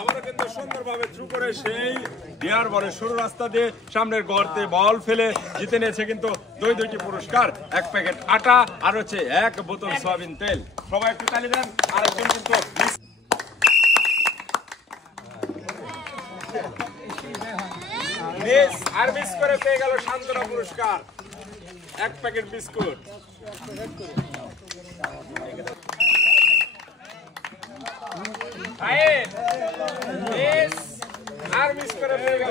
আমরা কিন্তু সুন্দরভাবে থ্রু করে সেই ডিয়ার বলে সরু রাস্তা দিয়ে সামনের গর্তে বল ফেলে জিতে নিয়েছে কিন্তু দুইটি পুরস্কার, 1 প্যাকেট আটা আর হচ্ছে 1 বোতল সয়াবিন তেল। সবাই একটু তালি দেন। আরেকজন কিন্তু মিস করে পেয়ে গেল সান্ত্বনা পুরস্কার, 1 প্যাকেট বিস্কুট। আর মিস করে পেয়ে গেল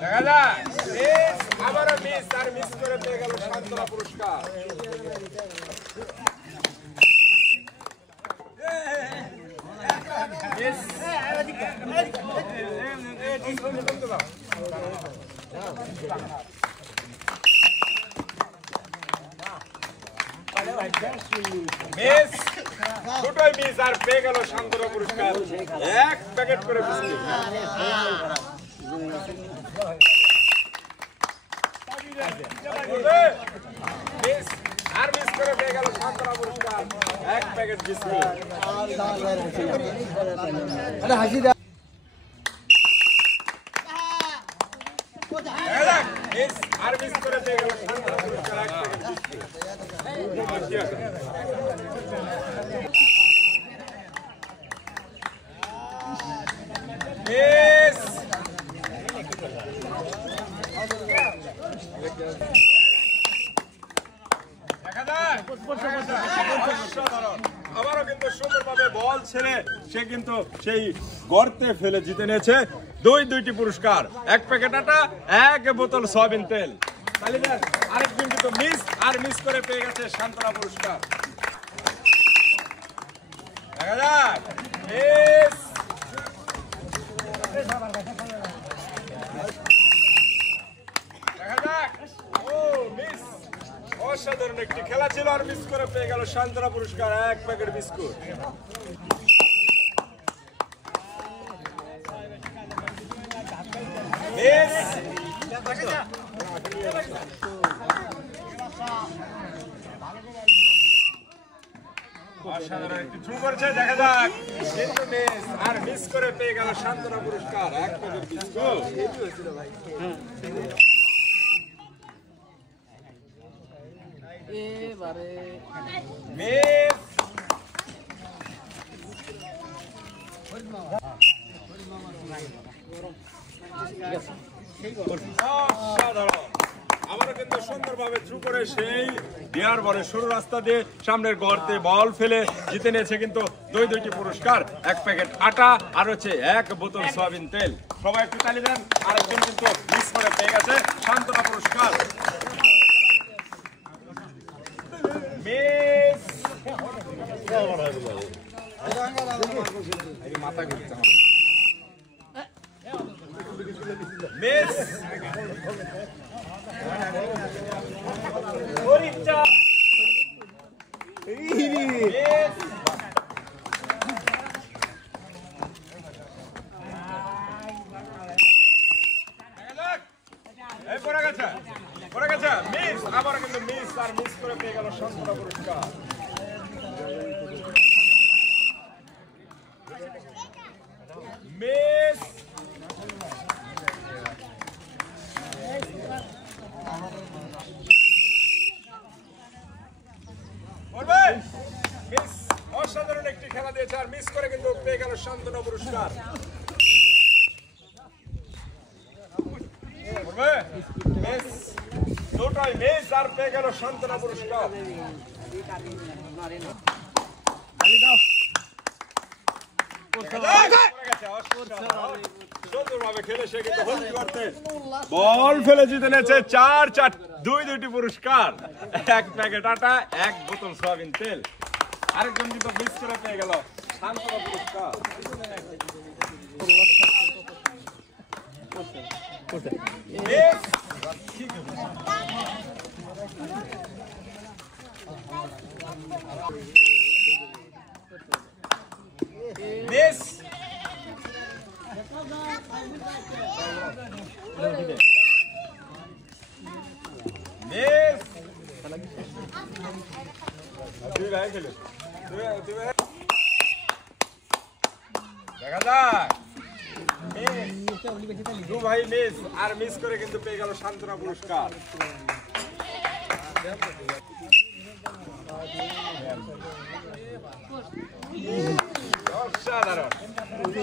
দেখা যায় আবারও মিস করে পেয়ে গেল সান্ত্বনা পুরস্কার। দুটোই মিস আর পেয়ে গেল সান্ত্বনা পুরস্কার, 1 প্যাকেট করে বিস্কুট। আর মিস করে পেয়ে গেল সান্ত্বনা পুরস্কার, 1 প্যাকেট বিস্কুট। আর মিস করে পেয়ে গেল সান্ত্বনা পুরস্কার, 1 প্যাকেট বিস্কুট। আবারও কিন্তু সুন্দরভাবে বল ছেড়ে সে কিন্তু সেই গর্তে ফেলে জিতে নিয়েছে দুইটি পুরস্কার, 1 প্যাকেট আটা, 1 বোতল সয়াবিন তেল। আরেকজন কিন্তু মিস করে পেয়ে গেছে সান্ত্বনা পুরস্কার। দেখা যাক অসাধারণ একটি খেলা ছিল, আর মিস করে পেয়ে গেল সান্ত্বনা পুরস্কার, 1 প্যাকেট বিস্কুট। অসাধারণ একটি থ্রু করেছে, দেখা যাক কিন্তু আর মিস করে পেয়ে গেল সান্ত্বনা পুরস্কার, 1 প্যাকেট বিস্কুট। আমরা কিন্তু সুন্দরভাবে থ্রু করে সেই ডিয়ার বলে সরু রাস্তা দিয়ে সামনের গর্তে বল ফেলে জিতে নিয়েছে কিন্তু দুইটি পুরস্কার, 1 প্যাকেট আটা আর হচ্ছে 1 বোতল সয়াবিন তেল। সবাই একটু তালি দেন। আরেকজন কিন্তু মিস করে পেয়ে গেছে সান্ত্বনা পুরস্কার। আবার কিন্তু মিস করে পেয়ে গেল সান্ত্বনা পুরস্কার। অসাধারণ একটি খেলা দিয়েছে, আর মিস করে কিন্তু পেয়ে গেল সান্ত্বনা পুরস্কার। দুটোই মিস আর পেয়ে গেল সান্ত্বনা পুরস্কার। সুন্দরভাবে খেলে সে কিন্তু বল ফেলে জিতে নিয়েছে 4 দুইটি পুরস্কার, 1 প্যাকেট আটা, 1 বোতল সয়াবিন তেল। আরেকজন কিন্তু মিস করে পেয়ে গেল সান্ত্বনা পুরস্কার। মিস মিস দুই ভাই খেলে দেখা যাক দু ভাই মিস আর মিস করে কিন্তু পেয়ে গেল সান্ত্বনা পুরস্কার। অসাধারণ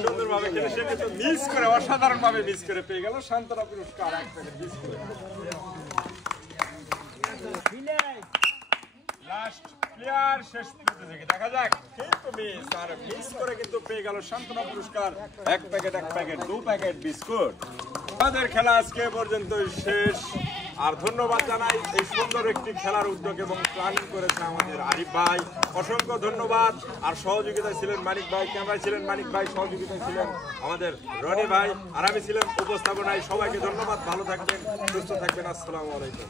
সুন্দরভাবে খেলে সে কিন্তু মিস করে অসাধারণ ভাবে মিস করে পেয়ে গেল সান্ত্বনা পুরস্কার এক প্যাকেট বিস্কুট। লাস্ট প্লেয়ার শেষ প্রতিযোগী দেখা যাক কিন্তু মিস আর মিস করে কিন্তু পেয়ে গেল সান্ত্বনা পুরস্কার এক প্যাকেট দু প্যাকেট বিস্কুট। আমাদের খেলা আজকে পর্যন্তই শেষ। আর ধন্যবাদ জানাই এই সুন্দর একটি খেলার উদ্যোগ এবং প্ল্যানিং করেছে আমাদের আরিফ ভাই, অসংখ্য ধন্যবাদ। আর সহযোগিতায় ছিলেন মানিক ভাই, ক্যামেরায় ছিলেন মানিক ভাই, সহযোগিতায় ছিলেন আমাদের রনি ভাই, আর আমি ছিলাম উপস্থাপনায়। সবাইকে ধন্যবাদ, ভালো থাকবেন, সুস্থ থাকবেন, আসসালামু আলাইকুম।